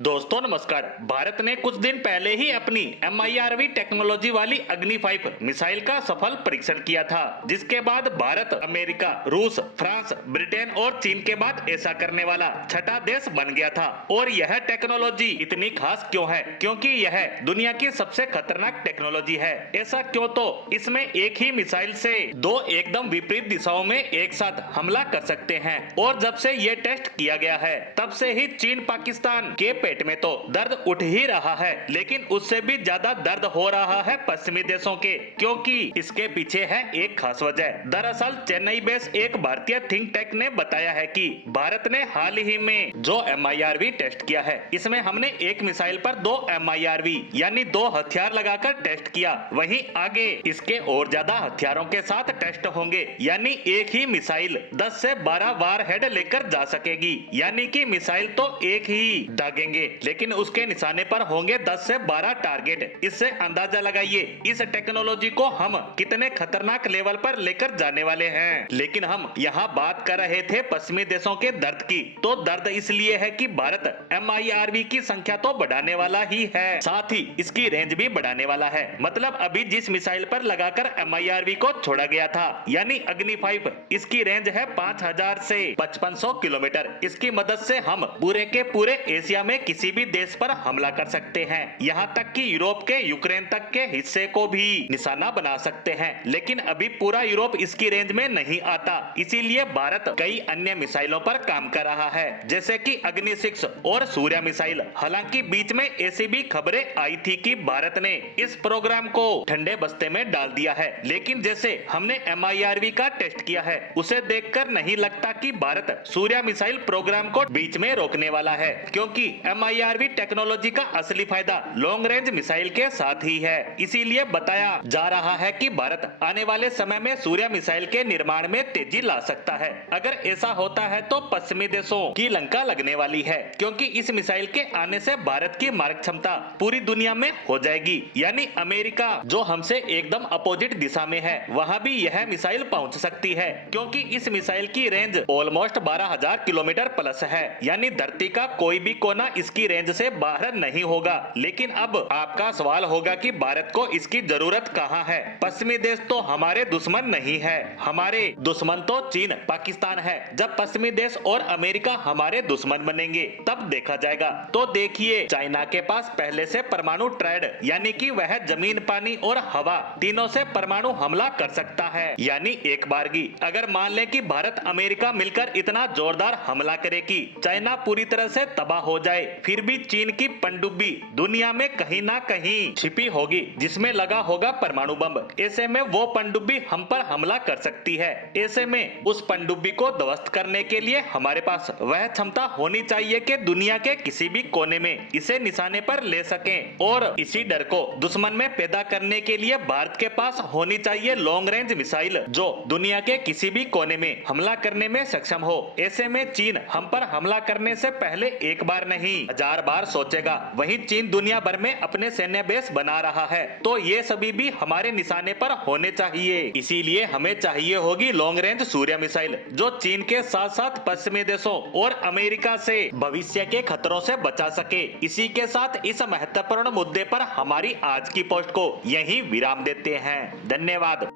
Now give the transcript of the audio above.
दोस्तों नमस्कार। भारत ने कुछ दिन पहले ही अपनी MIRV टेक्नोलॉजी वाली अग्नि 5 मिसाइल का सफल परीक्षण किया था, जिसके बाद भारत अमेरिका, रूस, फ्रांस, ब्रिटेन और चीन के बाद ऐसा करने वाला छठा देश बन गया था। और यह टेक्नोलॉजी इतनी खास क्यों है? क्योंकि यह दुनिया की सबसे खतरनाक टेक्नोलॉजी है। ऐसा क्यों? तो इसमें एक ही मिसाइल से दो एकदम विपरीत दिशाओं में एक साथ हमला कर सकते हैं। और जब से ये टेस्ट किया गया है, तब से ही चीन पाकिस्तान के पेट में तो दर्द उठ ही रहा है, लेकिन उससे भी ज्यादा दर्द हो रहा है पश्चिमी देशों के, क्योंकि इसके पीछे है एक खास वजह। दरअसल चेन्नई बेस एक भारतीय थिंक टैंक ने बताया है कि भारत ने हाल ही में जो MIRV टेस्ट किया है, इसमें हमने एक मिसाइल पर दो MIRV यानी दो हथियार लगाकर टेस्ट किया। वहीं आगे इसके और ज्यादा हथियारों के साथ टेस्ट होंगे, यानी एक ही मिसाइल 10 से 12 वार हेड लेकर जा सकेगी। यानी कि मिसाइल तो एक ही दागेंगे, लेकिन उसके निशाने पर होंगे 10 से 12 टारगेट। इससे अंदाजा लगाइए इस टेक्नोलॉजी को हम कितने खतरनाक लेवल पर लेकर जाने वाले हैं। लेकिन हम यहाँ बात कर रहे थे पश्चिमी देशों के दर्द की, तो दर्द इसलिए है कि भारत MIRV की संख्या तो बढ़ाने वाला ही है, साथ ही इसकी रेंज भी बढ़ाने वाला है। मतलब अभी जिस मिसाइल पर लगाकर MIRV को छोड़ा गया था, यानी अग्नि 5, इसकी रेंज है 5000 से 5500 किलोमीटर। इसकी मदद से हम पूरे के पूरे एशिया में किसी भी देश पर हमला कर सकते हैं, यहाँ तक कि यूरोप के यूक्रेन तक के हिस्से को भी निशाना बना सकते हैं। लेकिन अभी पूरा यूरोप इसकी रेंज में नहीं आता, इसीलिए भारत कई अन्य मिसाइलों पर काम कर रहा है, जैसे कि अग्नि 6 और सूर्य मिसाइल। हालांकि बीच में ऐसी भी खबरें आई थी कि भारत ने इस प्रोग्राम को ठंडे बस्ते में डाल दिया है, लेकिन जैसे हमने MIRV का टेस्ट किया है, उसे देखकर नहीं लगता कि भारत सूर्य मिसाइल प्रोग्राम को बीच में रोकने वाला है, क्योंकि MIRV टेक्नोलॉजी का असली फायदा लॉन्ग रेंज मिसाइल के साथ ही है। इसीलिए बताया जा रहा है कि भारत आने वाले समय में सूर्य मिसाइल के निर्माण में तेजी ला सकता है। अगर ऐसा होता है तो पश्चिमी देशों की लंका लगने वाली है, क्योंकि इस मिसाइल के आने से भारत की मारक क्षमता पूरी दुनिया में हो जाएगी। यानी अमेरिका जो हमसे एकदम अपोजिट दिशा में है, वहाँ भी यह मिसाइल पहुँच सकती है, क्योंकि इस मिसाइल की रेंज ऑलमोस्ट 12000 किलोमीटर प्लस है। यानी धरती का कोई भी कोना इसकी रेंज से बाहर नहीं होगा। लेकिन अब आपका सवाल होगा कि भारत को इसकी जरूरत कहाँ है? पश्चिमी देश तो हमारे दुश्मन नहीं है, हमारे दुश्मन तो चीन पाकिस्तान है। जब पश्चिमी देश और अमेरिका हमारे दुश्मन बनेंगे, तब देखा जाएगा। तो देखिए, चाइना के पास पहले से परमाणु ट्रायड, यानी कि वह जमीन, पानी और हवा तीनों से परमाणु हमला कर सकता है। यानी एक बारगी अगर मान ले कि भारत अमेरिका मिलकर इतना जोरदार हमला करे कि चाइना पूरी तरह से तबाह हो जाए, फिर भी चीन की पनडुब्बी दुनिया में कहीं ना कहीं छिपी होगी, जिसमें लगा होगा परमाणु बम। ऐसे में वो पनडुब्बी हम पर हमला कर सकती है। ऐसे में उस पनडुब्बी को ध्वस्त करने के लिए हमारे पास वह क्षमता होनी चाहिए कि दुनिया के किसी भी कोने में इसे निशाने पर ले सकें। और इसी डर को दुश्मन में पैदा करने के लिए भारत के पास होनी चाहिए लॉन्ग रेंज मिसाइल, जो दुनिया के किसी भी कोने में हमला करने में सक्षम हो। ऐसे में चीन हम पर हमला करने से पहले एक बार नहीं 1000 बार सोचेगा। वहीं चीन दुनिया भर में अपने सैन्य बेस बना रहा है, तो ये सभी भी हमारे निशाने पर होने चाहिए। इसीलिए हमें चाहिए होगी लॉन्ग रेंज सूर्य मिसाइल, जो चीन के साथ साथ पश्चिमी देशों और अमेरिका से भविष्य के खतरों से बचा सके। इसी के साथ इस महत्वपूर्ण मुद्दे पर हमारी आज की पोस्ट को यहीं विराम देते हैं। धन्यवाद।